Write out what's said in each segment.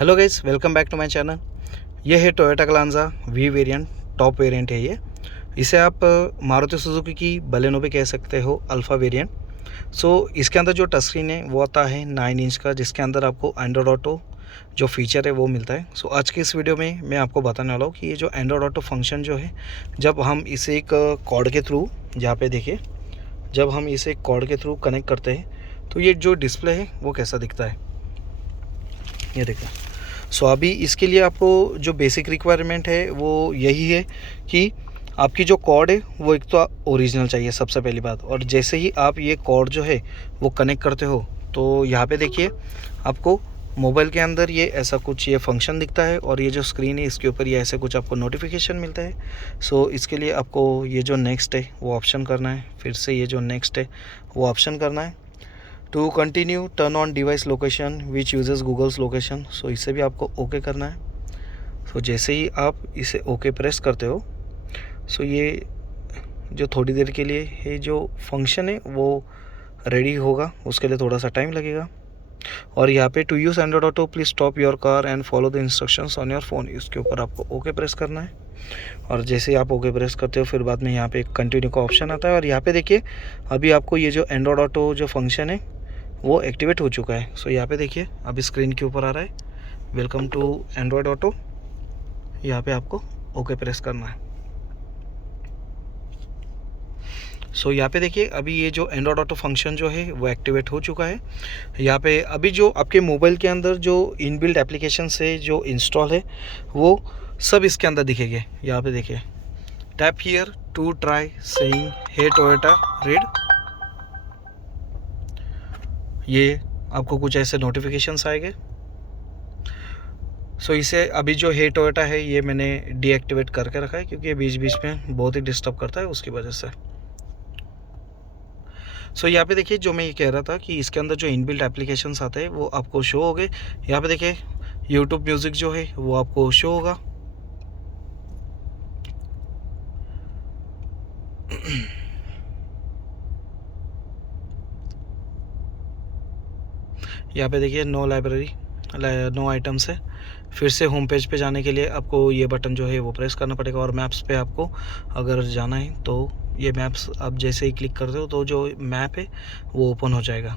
Hello guys, welcome back to my channel. ये है Toyota Glanza V variant, top variant है ये। इसे आप मारुति सुजुकी की बलेनो भी कह सकते हो, अल्फ़ा वेरिएंट। इसके अंदर जो टच स्क्रीन है वो आता है 9 इंच का, जिसके अंदर आपको एंड्रॉयड ऑटो जो फीचर है वो मिलता है। आज की इस वीडियो में मैं आपको बताने वाला हूँ कि ये जो एंड्रॉयड ऑटो फंक्शन जो है, जब हम इसे एक कॉर्ड के थ्रू, जहाँ पे देखिए, जब हम इसे कॉर्ड के थ्रू कनेक्ट करते हैं तो ये जो डिस्प्ले है वो कैसा दिखता है, ये देखो। अभी इसके लिए आपको जो बेसिक रिक्वायरमेंट है वो यही है कि आपकी जो कॉर्ड है वो एक तो ओरिजिनल चाहिए, सबसे पहली बात। और जैसे ही आप ये कॉर्ड जो है वो कनेक्ट करते हो तो यहाँ पे देखिए आपको मोबाइल के अंदर ये ऐसा कुछ ये फंक्शन दिखता है, और ये जो स्क्रीन है इसके ऊपर ये ऐसे कुछ आपको नोटिफिकेशन मिलता है। इसके लिए आपको ये जो नेक्स्ट है वो ऑप्शन करना है, फिर से ये जो नेक्स्ट है वो ऑप्शन करना है। To continue turn on device location which uses Google's location, इसे भी आपको ओके करना है। जैसे ही आप इसे ओके प्रेस करते हो, ये जो थोड़ी देर के लिए ये जो फंक्शन है वो रेडी होगा, उसके लिए थोड़ा सा टाइम लगेगा। और यहाँ पे to use Android auto please stop your car and follow the instructions on your phone, इसके ऊपर आपको ओके प्रेस करना है। और जैसे ही आप ओके प्रेस करते हो फिर बाद में यहाँ पे कंटिन्यू का ऑप्शन आता है। और यहाँ पे देखिए अभी आपको ये जो एंड्रॉयड ऑटो जो फंक्शन है वो एक्टिवेट हो चुका है। यहाँ पे देखिए अभी स्क्रीन के ऊपर आ रहा है वेलकम टू एंड्रॉयड ऑटो। यहाँ पे आपको ओके प्रेस करना है। यहाँ पे देखिए अभी ये जो एंड्रॉयड ऑटो फंक्शन जो है वो एक्टिवेट हो चुका है। यहाँ पे अभी जो आपके मोबाइल के अंदर जो इनबिल्ट एप्लीकेशन से जो इंस्टॉल है वो सब इसके अंदर दिखेंगे। यहाँ पे देखिए tap here to try saying hey Toyota red, ये आपको कुछ ऐसे नोटिफिकेशंस आएंगे। इसे अभी जो हे टोयोटा है ये मैंने डीएक्टिवेट करके रखा है, क्योंकि ये बीच बीच में बहुत ही डिस्टर्ब करता है उसकी वजह से। यहाँ पे देखिए जो मैं ये कह रहा था कि इसके अंदर जो इनबिल्ट एप्लीकेशंस आते हैं वो आपको शो हो गए। यहाँ पे देखिए यूट्यूब म्यूज़िक जो है वो आपको शो होगा। यहाँ पे देखिए नो लाइब्रेरी, नो आइटम्स है। फिर से होम पेज पे जाने के लिए आपको ये बटन जो है वो प्रेस करना पड़ेगा। और मैप्स पे आपको अगर जाना है तो ये मैप्स आप जैसे ही क्लिक करते हो तो जो मैप है वो ओपन हो जाएगा।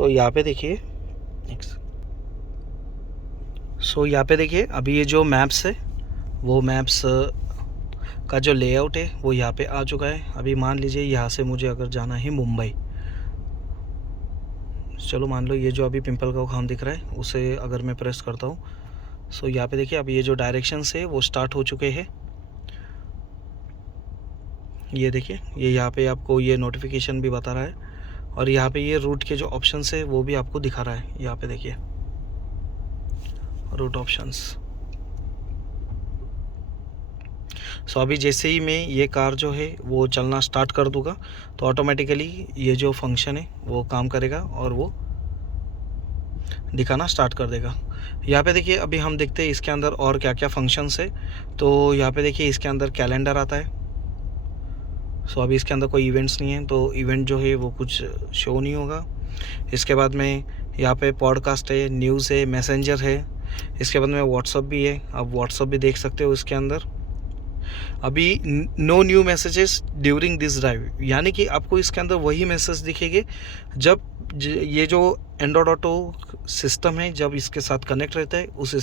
यहाँ पे देखिए यहाँ पे देखिए अभी ये जो मैप्स है वो मैप्स का जो लेआउट है वो यहाँ पे आ चुका है। अभी मान लीजिए यहाँ से मुझे अगर जाना है मुंबई, चलो मान लो ये जो अभी पिंपल का खान दिख रहा है उसे अगर मैं प्रेस करता हूँ, यहाँ पे देखिए अभी ये जो डायरेक्शंस है वो स्टार्ट हो चुके हैं। ये देखिए ये यहाँ पे आपको ये नोटिफिकेशन भी बता रहा है, और यहाँ पे ये रूट के जो ऑप्शंस है वो भी आपको दिखा रहा है। यहाँ पे देखिए रूट ऑप्शंस। अभी जैसे ही मैं ये कार जो है वो चलना स्टार्ट कर दूंगा तो ऑटोमेटिकली ये जो फंक्शन है वो काम करेगा और वो दिखाना स्टार्ट कर देगा। यहाँ पे देखिए अभी हम देखते हैं इसके अंदर और क्या क्या फंक्शंस है। यहाँ पे देखिए इसके अंदर कैलेंडर आता है। अभी इसके अंदर कोई इवेंट्स नहीं है तो इवेंट जो है वो कुछ शो नहीं होगा। इसके बाद में यहाँ पे पॉडकास्ट है, न्यूज़ है, मैसेंजर है। इसके बाद में व्हाट्सअप भी है, आप व्हाट्सअप भी देख सकते हो इसके अंदर। अभी no new messages during this drive, यानी कि आपको इसके अंदर वही मैसेज दिखेंगे जब ये जो एंड्रॉयड ऑटो सिस्टम है जब इसके साथ कनेक्ट रहता है उस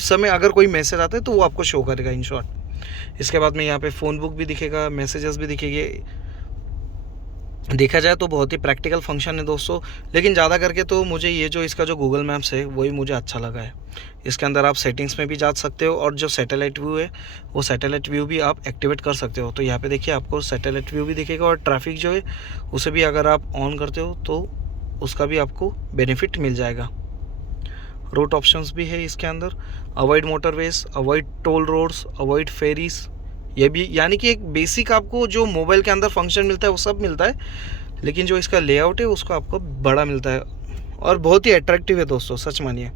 समय अगर कोई मैसेज आता है तो वो आपको शो करेगा इन शॉर्ट। इसके बाद में यहाँ पे फ़ोन बुक भी दिखेगा, मैसेजेस भी दिखेंगे। देखा जाए तो बहुत ही प्रैक्टिकल फंक्शन है दोस्तों, लेकिन ज़्यादा करके तो मुझे ये जो इसका जो गूगल मैप्स है वही मुझे अच्छा लगा है। इसके अंदर आप सेटिंग्स में भी जा सकते हो, और जो सैटेलाइट व्यू है वो सैटेलाइट व्यू भी आप एक्टिवेट कर सकते हो। तो यहाँ पे देखिए आपको सैटेलाइट व्यू भी दिखेगा, और ट्रैफिक जो है उसे भी अगर आप ऑन करते हो तो उसका भी आपको बेनिफिट मिल जाएगा। रूट ऑप्शंस भी है इसके अंदर, avoid motorways, avoid toll roads, avoid ferries, ये भी, यानी कि एक बेसिक आपको जो मोबाइल के अंदर फंक्शन मिलता है वो सब मिलता है, लेकिन जो इसका लेआउट है उसको आपको बड़ा मिलता है और बहुत ही अट्रैक्टिव है दोस्तों, सच मानिए।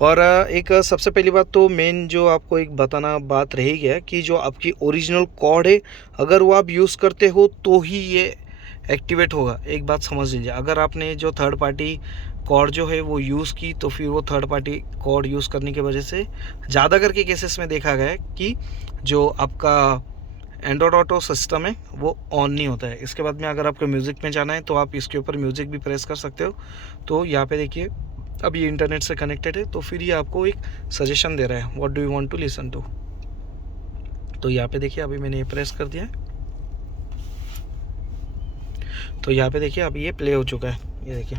और एक सबसे पहली बात तो मेन जो आपको एक बताना बात रही है कि जो आपकी ओरिजिनल कॉर्ड है, अगर वो आप यूज़ करते हो तो ही ये एक्टिवेट होगा। एक बात समझ लीजिए, अगर आपने जो थर्ड पार्टी कॉर्ड जो है वो यूज़ की तो फिर वो थर्ड पार्टी कॉर्ड यूज़ करने की वजह से ज़्यादा करके केसेस में देखा गया है कि जो आपका एंड्रॉयड ऑटो सिस्टम है वो ऑन नहीं होता है। इसके बाद में अगर आपको म्यूज़िक में जाना है तो आप इसके ऊपर म्यूज़िक भी प्रेस कर सकते हो। तो यहाँ पे देखिए, अब ये इंटरनेट से कनेक्टेड है तो फिर ये आपको एक सजेशन दे रहा है, what do you want to listen to. तो यहाँ पे देखिए अभी मैंने ये प्रेस कर दिया है, तो यहाँ पे देखिए अभी ये प्ले हो चुका है, ये देखिए।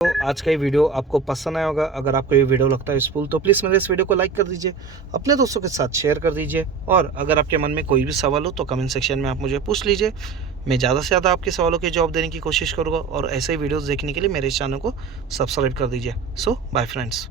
तो आज का ये वीडियो आपको पसंद आया होगा। अगर आपको ये वीडियो लगता है यूज़फुल तो प्लीज़ मेरे इस वीडियो को लाइक कर दीजिए, अपने दोस्तों के साथ शेयर कर दीजिए, और अगर आपके मन में कोई भी सवाल हो तो कमेंट सेक्शन में आप मुझे पूछ लीजिए। मैं ज़्यादा से ज़्यादा आपके सवालों के जवाब देने की कोशिश करूँगा, और ऐसे ही वीडियोज़ देखने के लिए मेरे चैनल को सब्सक्राइब कर दीजिए। सो बाय फ्रेंड्स।